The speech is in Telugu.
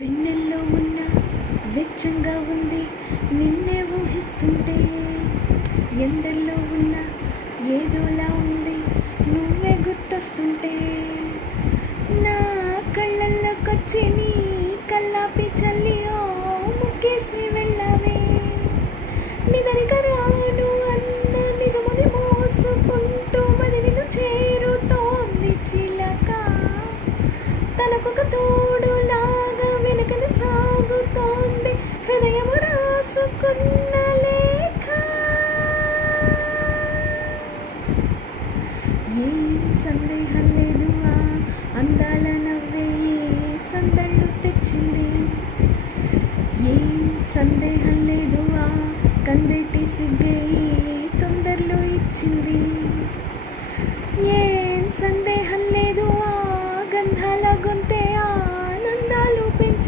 వెన్నెల్లో ఉన్న వెచ్చంగా ఉంది నిన్నే ఊహిస్తుంటే, ఎందల్లో ఉన్న ఏదోలా ఉంది నువ్వే గుర్తొస్తుంటే, నా కళ్ళల్లోకొచ్చి నీ కల్లాపి చల్లి ఓ ముక్కేసి వెళ్ళావే, నిదరిగా రాను అన్న నిజముని మోసుకుంటూ మది నిన్ను చేరుతోంది చిలక, తనకొక తోడులాగా వెనకన సాగుతోంది హృదయము రాసుకున్న లేఖ. ఏం సందేహం లేదు ఆ అందాల నవ్వే సందళ్ళు తెచ్చింది, ఏం సందేహం లేదు ఆ కందెట్టి సిగ్గే తొందరలో ఇచ్చింది.